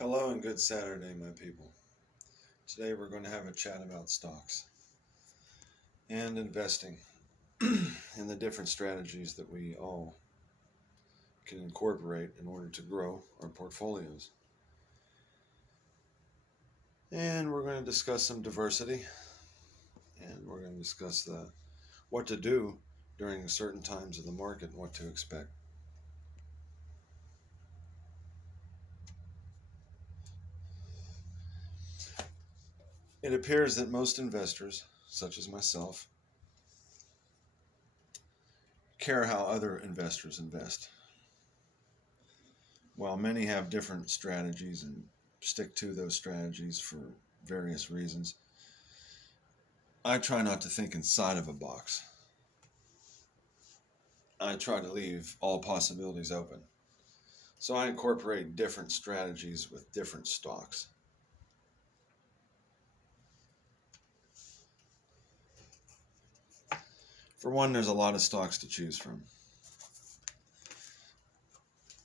Hello and good Saturday, my people. Today we're going to have a chat about stocks and investing and the different strategies that we all can incorporate in order to grow our portfolios. And we're going to discuss some diversity and we're going to discuss what to do during certain times of the market and what to expect. It appears that most investors, such as myself, care how other investors invest. While many have different strategies and stick to those strategies for various reasons, I try not to think inside of a box. I try to leave all possibilities open. So I incorporate different strategies with different stocks. For one, there's a lot of stocks to choose from.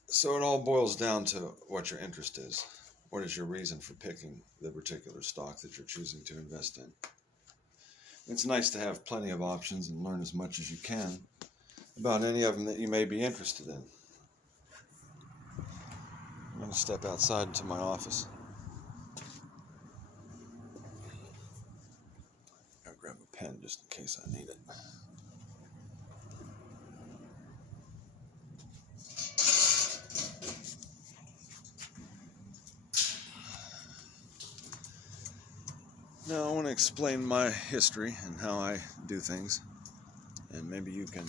So it all boils down to what your interest is. What is your reason for picking the particular stock that you're choosing to invest in? It's nice to have plenty of options and learn as much as you can about any of them that you may be interested in. I'm going to step outside into my office. I'll grab a pen just in case I need it. Now I want to explain my history and how I do things, and maybe you can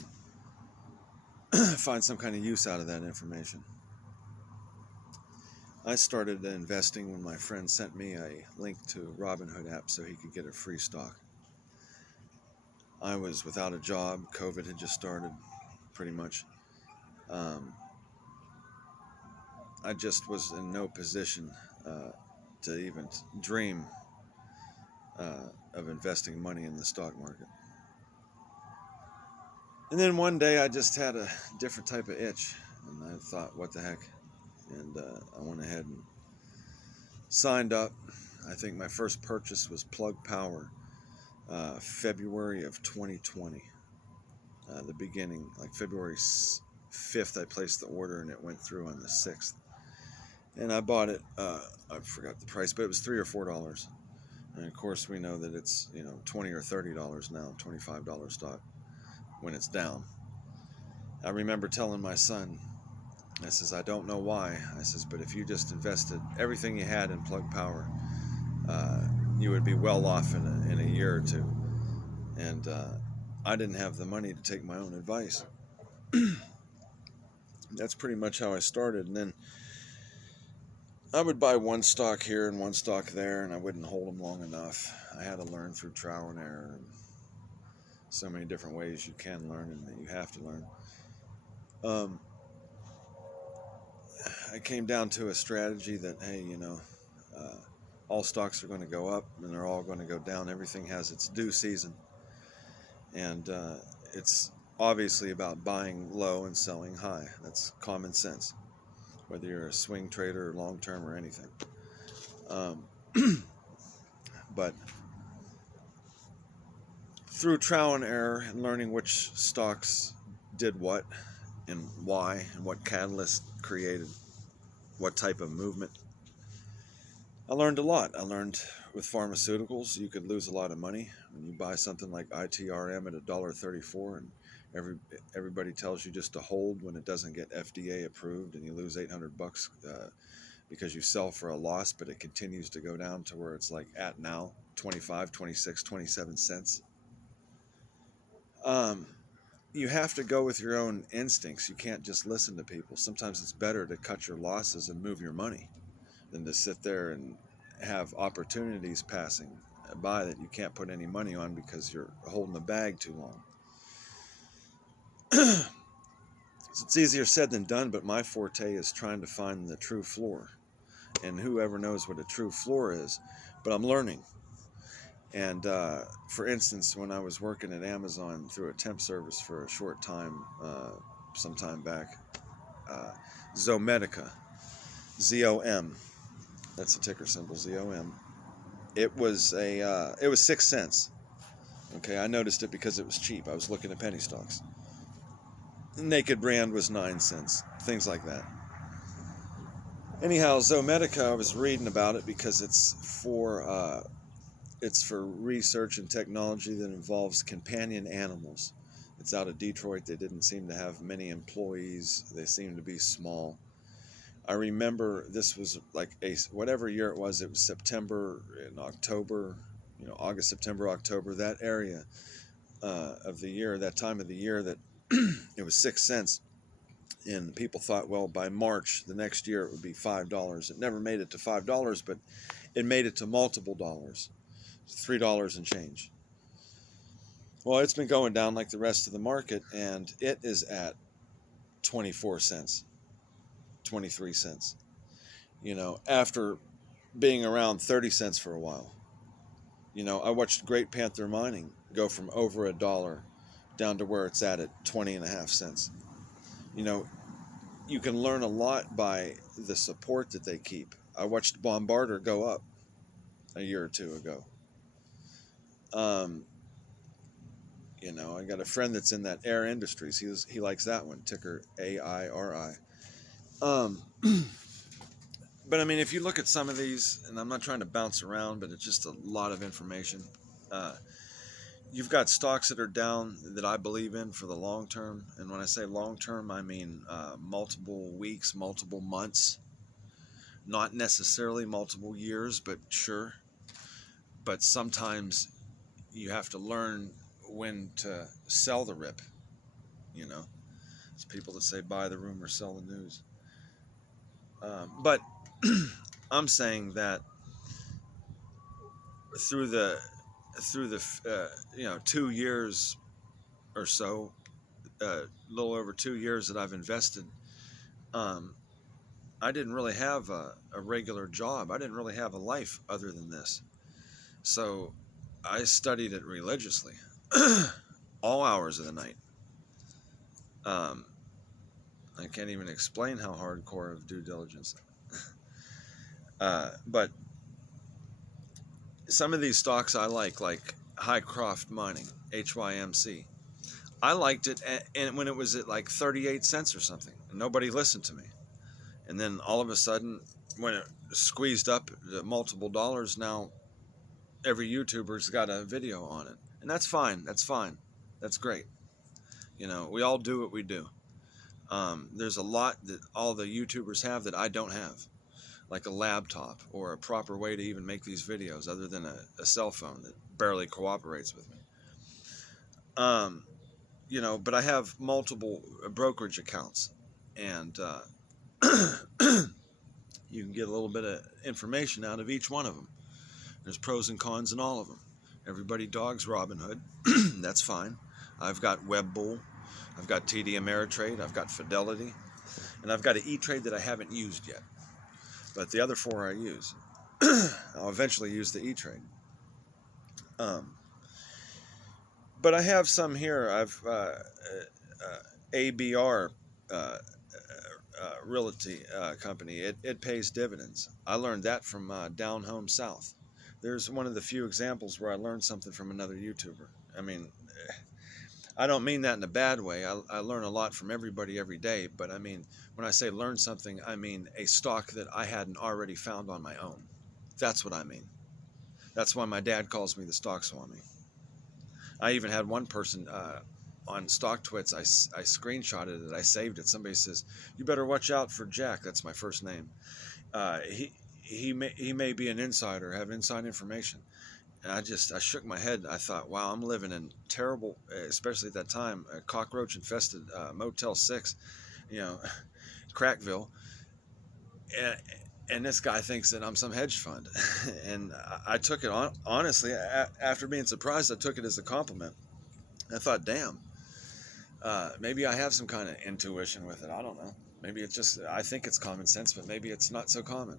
find some kind of use out of that information. I started investing when my friend sent me a link to Robinhood app so he could get a free stock. I was without a job. COVID had just started, pretty much. I just was in no position to even dream of investing money in the stock market. And then one day I just had a different type of itch, and I thought, what the heck? And I went ahead and signed up. I think my first purchase was Plug Power, February of 2020. The beginning, like February 5th, I placed the order and it went through on the 6th. And I bought it, I forgot the price, but it was $3 or $4. And of course we know that it's, $20 or $30 now, $25 stock when it's down. I remember telling my son, I says, I don't know why. I says, but if you just invested everything you had in Plug Power, you would be well off in a year or two. And I didn't have the money to take my own advice. That's pretty much how I started. And then I would buy one stock here and one stock there, and I wouldn't hold them long enough. I had to learn through trial and error. And so many different ways you can learn and that you have to learn. I came down to a strategy that, hey, all stocks are going to go up and they're all going to go down. Everything has its due season. And it's obviously about buying low and selling high. That's common sense, whether you're a swing trader or long-term or anything. But through trial and error and learning which stocks did what and why and what catalyst created what type of movement, I learned a lot. I learned with pharmaceuticals, you could lose a lot of money when you buy something like ITRM at $1.34, and everybody tells you just to hold when it doesn't get FDA approved, and you lose $800 because you sell for a loss, but it continues to go down to where it's like at now 25, 26, 27 cents. You have to go with your own instincts. You can't just listen to people. Sometimes it's better to cut your losses and move your money than to sit there and have opportunities passing by that you can't put any money on because you're holding the bag too long. So it's easier said than done, but my forte is trying to find the true floor. And whoever knows what a true floor is, but I'm learning. And for instance, when I was working at Amazon through a temp service for a short time, some time back, Zomedica, ZOM, That's the ticker symbol, ZOM. It was 6 cents. Okay, I noticed it because it was cheap. I was looking at penny stocks. Naked Brand was 9 cents. Things like that. Anyhow, Zomedica, I was reading about it because it's for research and technology that involves companion animals. It's out of Detroit. They didn't seem to have many employees. They seemed to be small. I remember this was like whatever year it was September and October, August, September, October, that area of the year, that time of the year that it was 6 cents. And people thought, well, by March the next year it would be $5. It never made it to $5, but it made it to multiple dollars, $3 and change. Well, it's been going down like the rest of the market, and it is at 24 cents, 23 cents, after being around 30 cents for a while. I watched Great Panther Mining go from over $1 down to where it's at 20.5 cents. You can learn a lot by the support that they keep. I watched Bombardier go up a year or two ago. I got a friend that's in that Air Industries. He likes that one, ticker AIRI. But I mean, if you look at some of these, and I'm not trying to bounce around, but it's just a lot of information. You've got stocks that are down that I believe in for the long term. And when I say long term, I mean multiple weeks, multiple months. Not necessarily multiple years, but sure. But sometimes you have to learn when to sell the rip. It's people that say buy the rumor, sell the news. But I'm saying that through the 2 years or so, a little over 2 years that I've invested, I didn't really have a regular job. I didn't really have a life other than this. So I studied it religiously, all hours of the night. I can't even explain how hardcore of due diligence. But some of these stocks I like Hycroft Mining, HYMC. I liked it and when it was at like 38 cents or something. And nobody listened to me. And then all of a sudden, when it squeezed up to multiple dollars, now every YouTuber's got a video on it. And that's fine. That's fine. That's great. We all do what we do. There's a lot that all the YouTubers have that I don't have, like a laptop or a proper way to even make these videos other than a cell phone that barely cooperates with me. But I have multiple brokerage accounts, and you can get a little bit of information out of each one of them. There's pros and cons in all of them. Everybody dogs Robinhood. That's fine. I've got Webbull. I've got TD Ameritrade. I've got Fidelity. And I've got an E-Trade that I haven't used yet. But the other 4 I use. I'll eventually use the E-Trade. But I have some here. I've ABR Realty Company. It pays dividends. I learned that from Down Home South. There's one of the few examples where I learned something from another YouTuber. I mean, I don't mean that in a bad way. I learn a lot from everybody every day. But I mean, when I say learn something, I mean a stock that I hadn't already found on my own. That's what I mean. That's why my dad calls me the Stock Swami. I even had one person on StockTwits, I screenshotted it, I saved it. Somebody says, "You better watch out for Jack." That's my first name. He may be an insider, have inside information. And I shook my head. I thought, wow, I'm living in terrible, especially at that time, a cockroach-infested Motel 6, Crackville. And this guy thinks that I'm some hedge fund. And I took it on, honestly, after being surprised, I took it as a compliment. I thought, damn, maybe I have some kind of intuition with it. I don't know. Maybe it's just, I think it's common sense, but maybe it's not so common.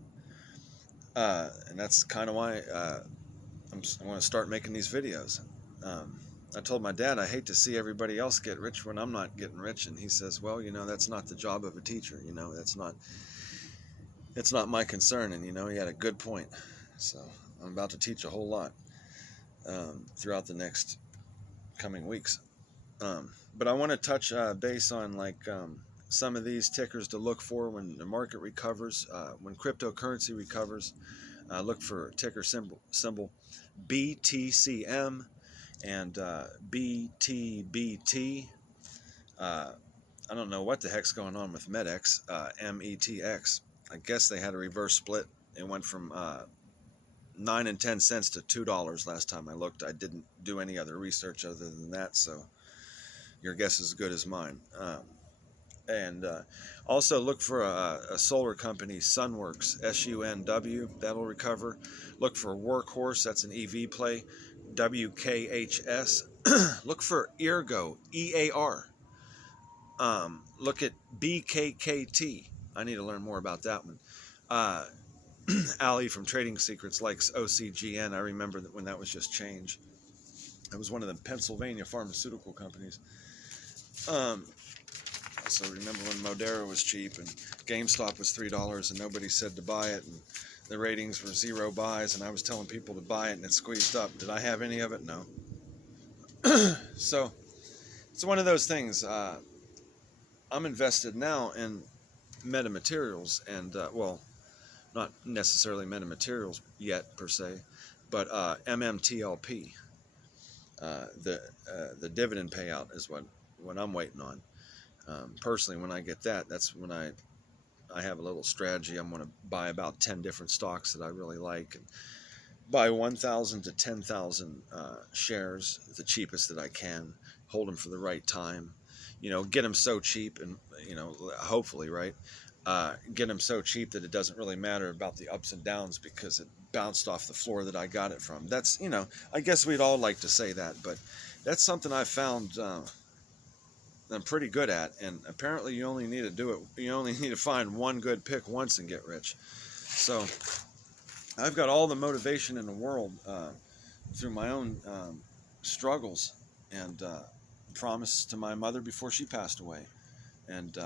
And that's kind of why I want to start making these videos. I told my dad I hate to see everybody else get rich when I'm not getting rich. And he says, well, that's not the job of a teacher. That's not... it's not my concern. And he had a good point. So I'm about to teach a whole lot throughout the next coming weeks. But I want to touch base on some of these tickers to look for when the market recovers, when cryptocurrency recovers. Look for ticker symbol BTCM and BTBT. I don't know what the heck's going on with METX, METX. I guess they had a reverse split. It went from 9 and 10 cents to $2 last time I looked. I didn't do any other research other than that, so your guess is as good as mine. And also look for a solar company, Sunworks, SUNW, that'll recover. Look for Workhorse, that's an EV play, WKHS. Look for Eargo, EAR. Look at BKKT. I need to learn more about that one. Ali from Trading Secrets likes OCGN. I remember that when that was just changed. It was one of the Pennsylvania pharmaceutical companies. So remember when Modera was cheap and GameStop was $3 and nobody said to buy it, and the ratings were 0 buys, and I was telling people to buy it and it squeezed up. Did I have any of it? No. So it's one of those things. I'm invested now in metamaterials, and well, not necessarily metamaterials yet per se, but MMTLP. The dividend payout is what I'm waiting on. Personally, when I get that, that's when I have a little strategy. I'm going to buy about 10 different stocks that I really like, and buy 1,000 to 10,000 shares, the cheapest that I can, hold them for the right time, get them so cheap, and hopefully, right, get them so cheap that it doesn't really matter about the ups and downs because it bounced off the floor that I got it from. That's, I guess we'd all like to say that, but that's something I found I'm pretty good at, and apparently you only need to do it. You only need to find one good pick once and get rich. So I've got all the motivation in the world through my own struggles and promise to my mother before she passed away, and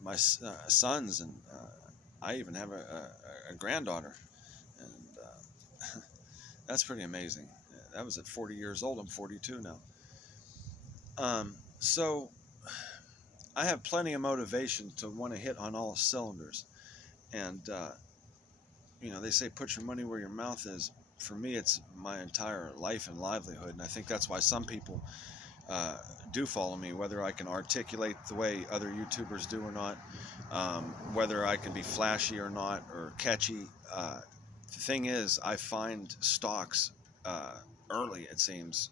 my sons, and I even have a granddaughter, and that's pretty amazing. That was at 40 years old. I'm 42 now. So I have plenty of motivation to want to hit on all cylinders, and they say put your money where your mouth is. For me, it's my entire life and livelihood, and I think that's why some people do follow me, whether I can articulate the way other YouTubers do or not, whether I can be flashy or not, or catchy. The thing is, I find stocks early, it seems.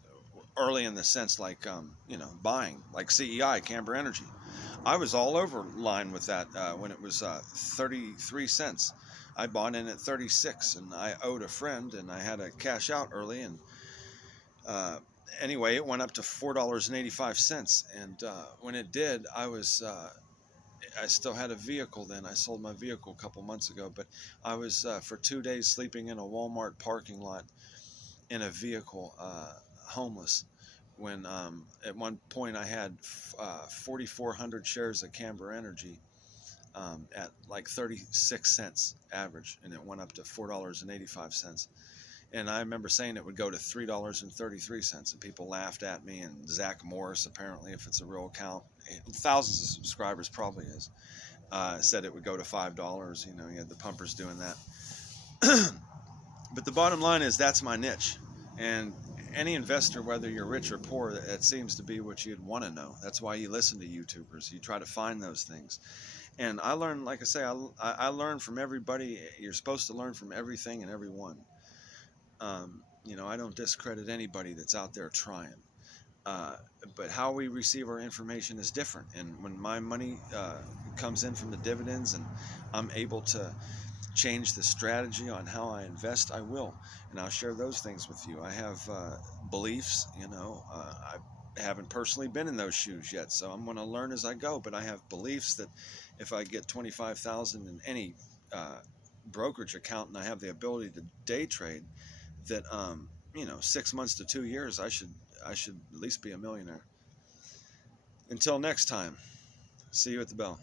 Early in the sense like, buying, like CEI, Camber Energy. I was all over line with that when it was 33 cents. I bought in at 36, and I owed a friend, and I had to cash out early, and anyway, it went up to $4.85, and when it did, I still had a vehicle then. I sold my vehicle a couple months ago, but I was for 2 days sleeping in a Walmart parking lot in a vehicle, homeless, when at one point I had 4,400 shares of Camber Energy at like 36 cents average, and it went up to $4.85. And I remember saying it would go to $3.33, and people laughed at me. And Zach Morris, apparently, if it's a real account, thousands of subscribers probably is, said it would go to $5. You had the pumpers doing that. But the bottom line is that's my niche. And any investor, whether you're rich or poor, that seems to be what you'd want to know. That's why you listen to YouTubers. You try to find those things. And I learn, like I say, I learn from everybody. You're supposed to learn from everything and everyone. I don't discredit anybody that's out there trying. But how we receive our information is different. And when my money comes in from the dividends and I'm able to change the strategy on how I invest, I will. And I'll share those things with you. I have beliefs, I haven't personally been in those shoes yet, so I'm going to learn as I go. But I have beliefs that if I get 25,000 in any brokerage account and I have the ability to day trade, that 6 months to 2 years, I should at least be a millionaire. Until next time, see you at the bell.